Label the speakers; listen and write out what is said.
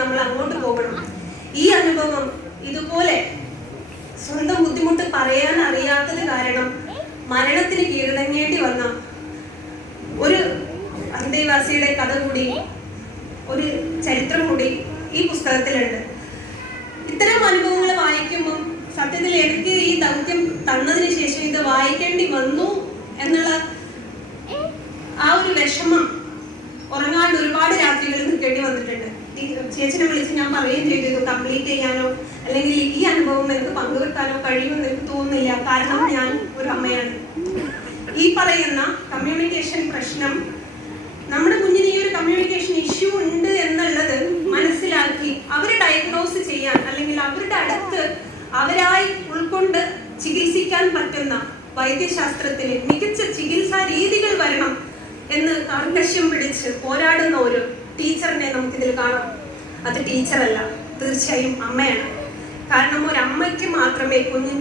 Speaker 1: നമ്മൾ അങ്ങോട്ട് പോകണം ഈ അനുഭവം ഇതുപോലെ സ്വന്തം ബുദ്ധിമുട്ട് പറയാൻ അറിയാത്തത് കാരണം മരണത്തിന് കീഴടങ്ങേണ്ടി വന്ന ഒരു അന്തേവാസിയുടെ കഥ കൂടി ഒരു ചരിത്രം കൂടി ഈ പുസ്തകത്തിലുണ്ട്. ഇത്തരം അനുഭവങ്ങൾ വായിക്കുമ്പോൾ സത്യത്തിൽ എനിക്ക് ഈ ദൗത്യം തന്നതിന് ശേഷം ഇത് വായിക്കേണ്ടി വന്നു എന്നുള്ള ആ ഒരു വിഷമം ഉറങ്ങാണ്ട് ഒരുപാട് രാത്രികളിൽ നിൽക്കേണ്ടി വന്നിട്ടുണ്ട്. ചേച്ചിനെ വിളിച്ച് ഞാൻ പറയുകയും ചെയ്തു ഇത് കംപ്ലീറ്റ് ചെയ്യാനോ അല്ലെങ്കിൽ ഈ അനുഭവം എനിക്ക് പങ്കുവെക്കാനോ കഴിയുമെന്ന് എനിക്ക് തോന്നുന്നില്ല. കാരണം ഞാൻ ഒരു അമ്മയാണ്. ഈ പറയുന്ന കമ്മ്യൂണിക്കേഷൻ പ്രശ്നം നമ്മുടെ കുഞ്ഞിന് ഈ ഒരു കമ്മ്യൂണിക്കേഷൻ ഇഷ്യൂ ഉണ്ട് എന്നുള്ളത് മനസ്സിലാക്കി അവരെ ഡയഗ്നോസ് ചെയ്യാൻ അല്ലെങ്കിൽ അവരുടെ അടുത്ത് അവരായി ഉൾക്കൊണ്ട് ചികിത്സിക്കാൻ പറ്റുന്ന വൈദ്യശാസ്ത്രത്തിന് മികച്ച ചികിത്സാ രീതികൾ വരണം എന്ന് കാർക്കശ്യം പിടിച്ച് പോരാടുന്ന ഒരു ടീച്ചറിനെ നമുക്കിതിൽ കാണാം. അത് ടീച്ചറല്ല തീർച്ചയായും അമ്മയാണ്. കാരണം ഒരമ്മയ്ക്ക് മാത്രമേ കുഞ്ഞിന്